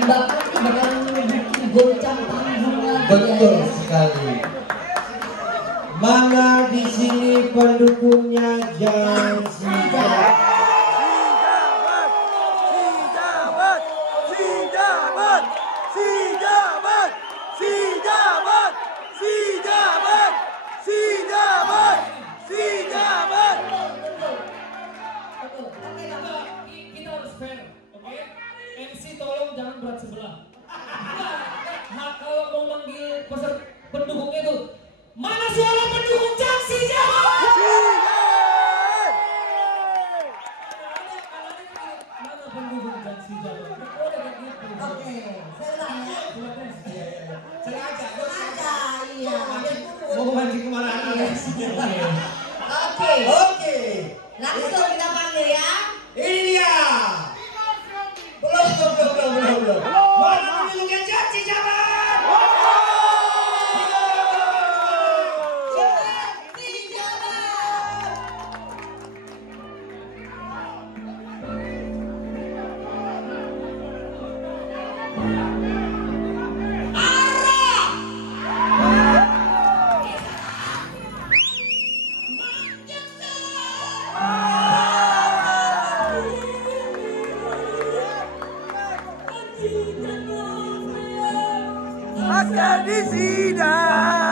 Bapak bakal goncang panggung. Betul sekali. Mana di sini pendukungnya Jansi? Berat sebelah. Nah, kalau mau manggil pendukungnya itu, mana suara pendukung Jansi Jabar? Mana pendukung Jansi Jabar? Oke, saya tanya. Sengaja, Iya. mau mancing kemana? Oke. Langsung kita panggil ya. Ini dia. Belum. Mana pendukungnya Jansi Jabar? Jansi Jabar. Akan disidang.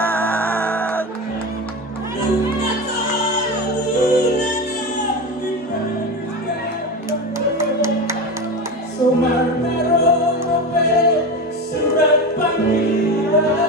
Surat panggilan.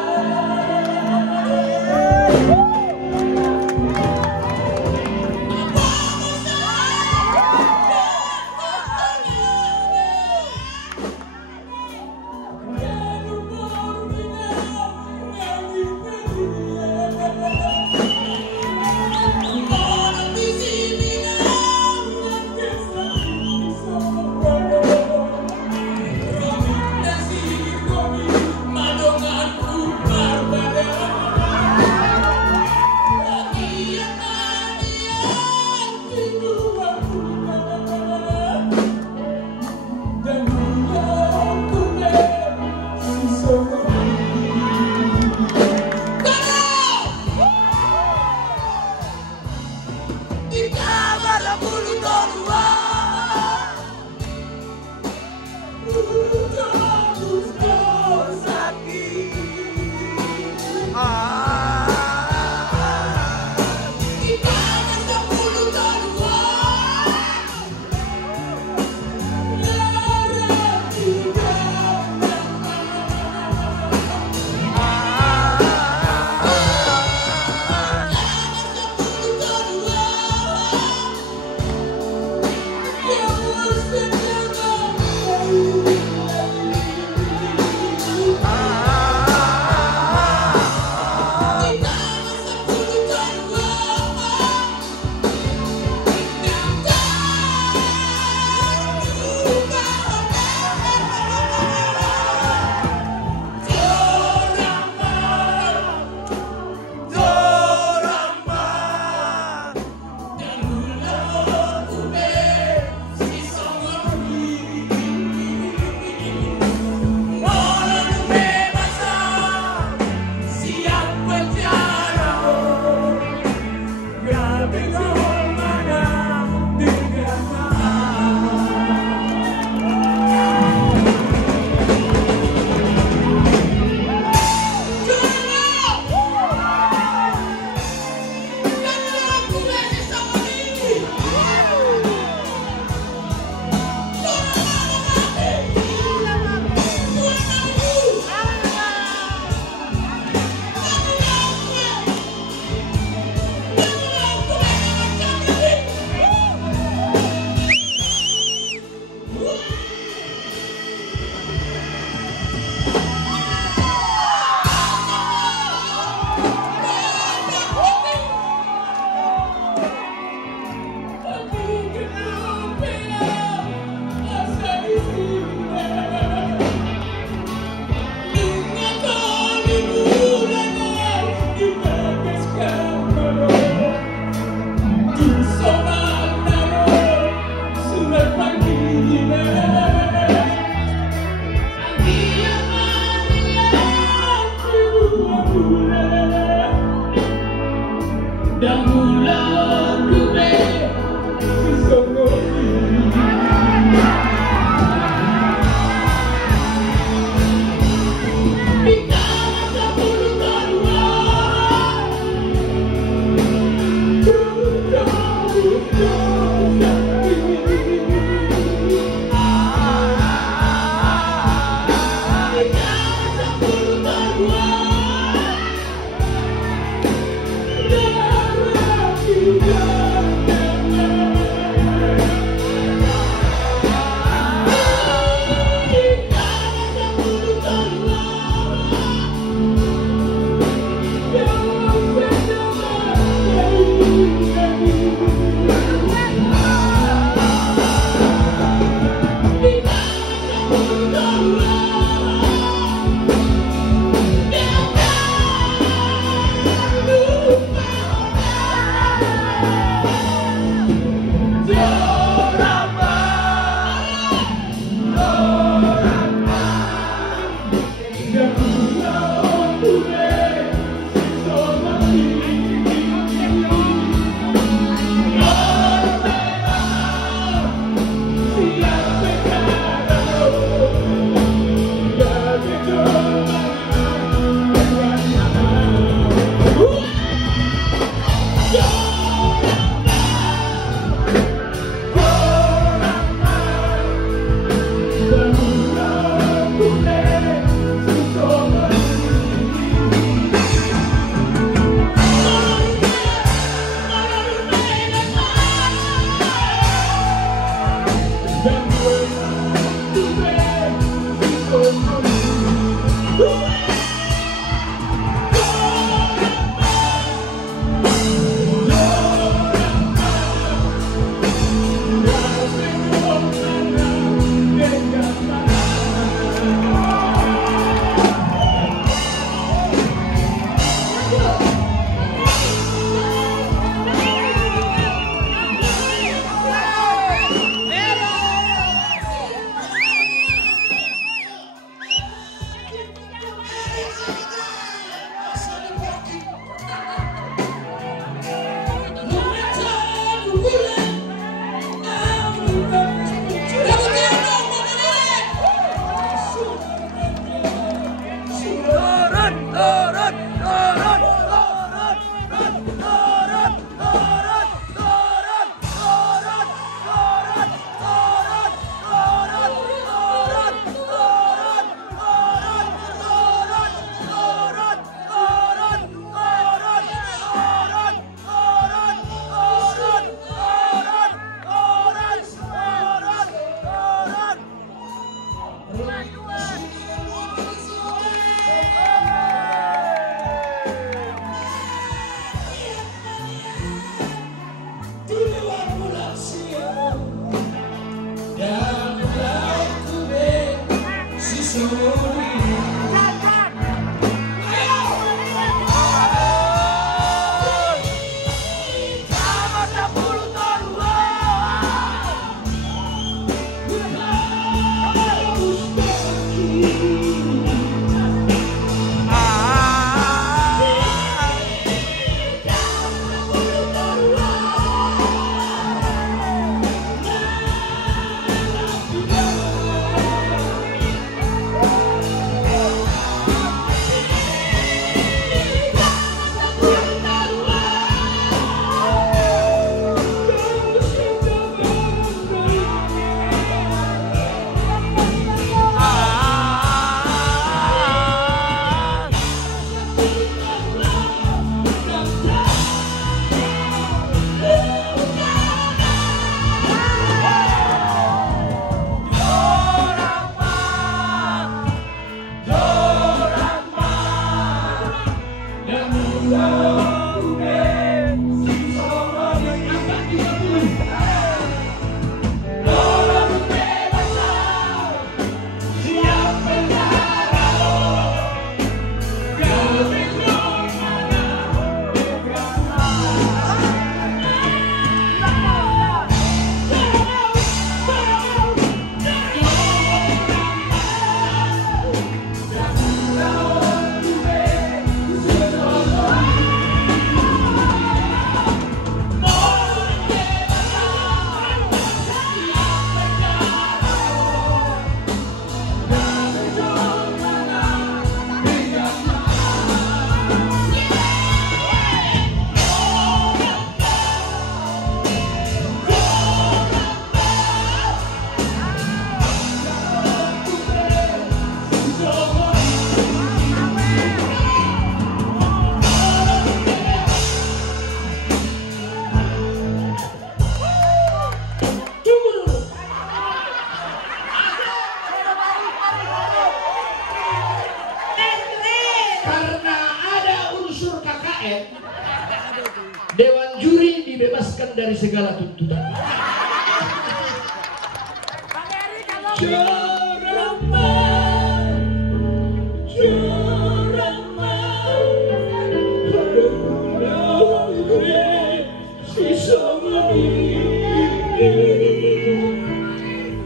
Dewan juri dibebaskan dari segala tuntutan.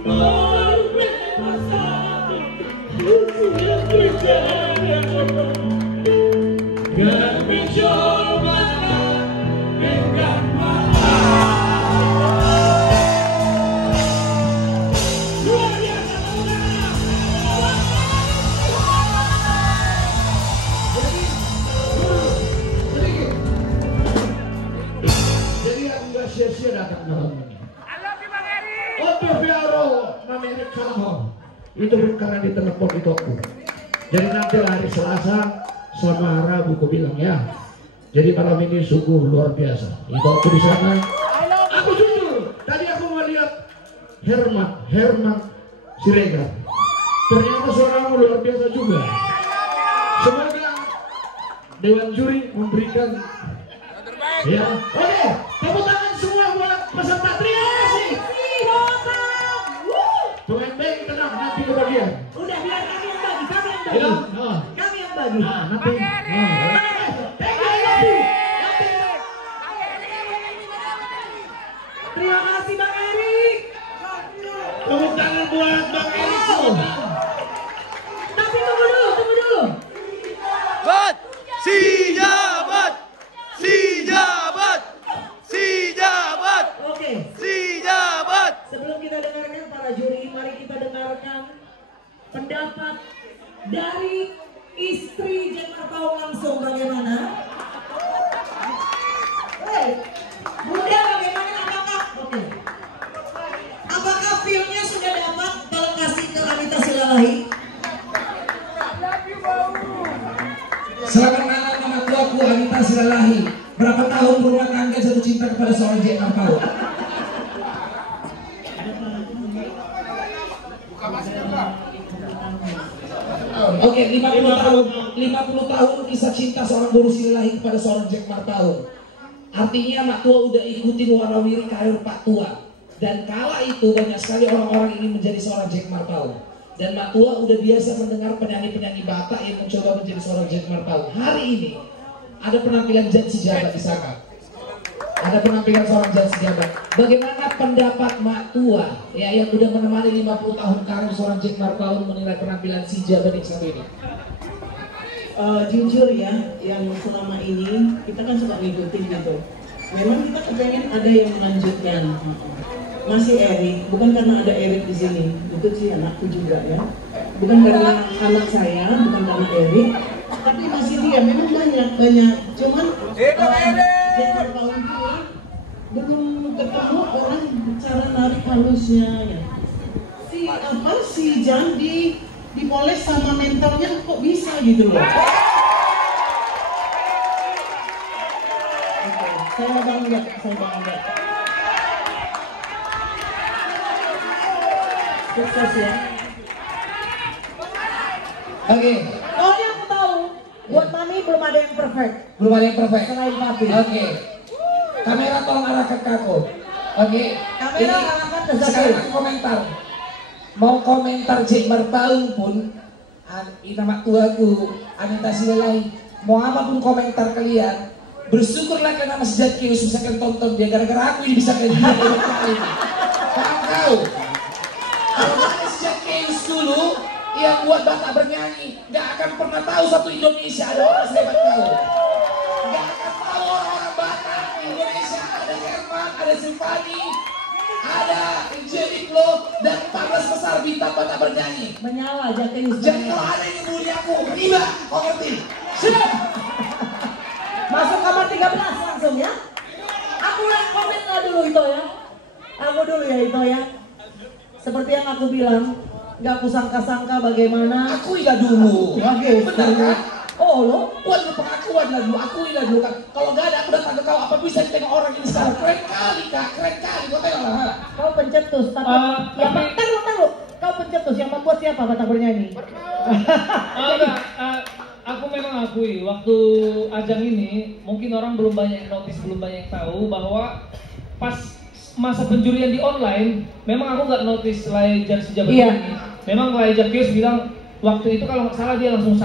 Oh Itu pun karena di telepon itu aku. Jadi nanti hari Selasa sama Rabu aku bilang ya. Jadi malam ini sungguh luar biasa. Itu aku di sana. Aku jujur. Tadi aku melihat Herman Siregar. Ternyata suaramu luar biasa juga. Semoga Dewan Juri memberikan. Ya, oke. Tepuk tangan semua buat peserta. Terima kasih. Pemain baik tenang nanti kebagian. Udah biar kami yang bagi, kami yang bagi. Ya, Kami yang bagi. nanti. Terima kasih Bang Erik. Tepuk tangan buat Bang Erik semua. Tapi tunggu dulu. Bat, si jabat, si jabat, si jabat, Oke, si jabat. sebelum kita dengarkan para juri, mari kita dengarkan pendapat dari istri Jack Marpaung langsung bagaimana? Hei, Bunda bagaimana apakah? Oke. Apakah feel-nya sudah dapat dalam kasih ke Anita Silalahi? Selamat malam nama tuaku Anita Silalahi. Berapa tahun berumah tangga jatuh cinta kepada seorang Jack Marpaung? Oke, 50 tahun kisah cinta seorang buruh Silalahi kepada seorang Jack Marpaung. Artinya Mak Tua udah ikutin warawiri karir Pak Tua. Dan kala itu banyak sekali orang-orang ingin menjadi seorang Jack Marpaung. Dan Mak Tua udah biasa mendengar penyanyi-penyanyi Batak yang mencoba menjadi seorang Jack Marpaung. Hari ini ada penampilan Jan Sejabat di sana. Ada penampilan seorang Jan Sejabat. Bagaimana pendapat Mak Tua ya yang udah menemani 50 tahun karir seorang Jack Marpaung menilai penampilan si Jabat yang satu ini? Jujur ya, yang selama ini kita kan suka ngikutin gitu. Memang kita kepengen ada yang melanjutkan. Masih Erik, bukan karena ada Erik di sini, itu sih anakku juga ya. Bukan karena anak saya, bukan karena Erik, tapi masih dia. Memang banyak. Cuman Jack Marpaung pun belum ketemu orang cara narik halusnya ya. Si Jan dipoles sama mentornya kok bisa gitu loh. Oke, saya bangga. Sukses ya. Oke, Oh yang aku tahu, buat Mami belum ada yang perfect belum ada yang perfect. selain Papi. Oke, kamera tolong arahkan ke aku. Oke, Kamera arahkan ke Zaky. sekarang aku komentar. Mau komentar Jack Marpaung pun, nama tuaku Anita Silalahi. Mau apapun komentar kalian, bersyukurlah karena Mas Zaky bisa kalian tonton dia. Gara-gara aku ini bisa kalian lihat kali ini. Paham kau? Kalau Mas Zaky dulu yang buat Batak bernyanyi, gak akan pernah tahu satu Indonesia ada orang sehebat kau. Gak akan tahu orang-orang Batak di Indonesia ada Herman, ada Silvani, ada Jeriklo dan 14 besar bintang Batak bernyanyi. Menyala Jack. Jadi kalau ada yang bully aku, riba, kau ngerti? Siap. Masuk kamar 13 langsung ya. Aku yang komen dulu itu ya. Aku dulu ya itu ya. Seperti yang aku bilang, gak aku sangka-sangka bagaimana. Akuilah dulu. Bagus. Benar kan? Oh lo? Buat pengakuan lah dulu, akuilah dulu kan. Kalau gak ada aku datang ke kau, apa bisa ditengok orang ini sekarang? Keren kali kak, keren kali. Kau tengok lah. Kau pencetus, tapi yang taruh. Kau pencetus, yang membuat siapa Batak bernyanyi? Aku memang akui waktu ajang ini mungkin orang belum banyak yang notice, belum banyak yang tahu bahwa pas masa penjurian di online memang aku nggak notice Lai Jan Sejabat ini. Memang Lai Jan bilang waktu itu kalau nggak salah dia langsung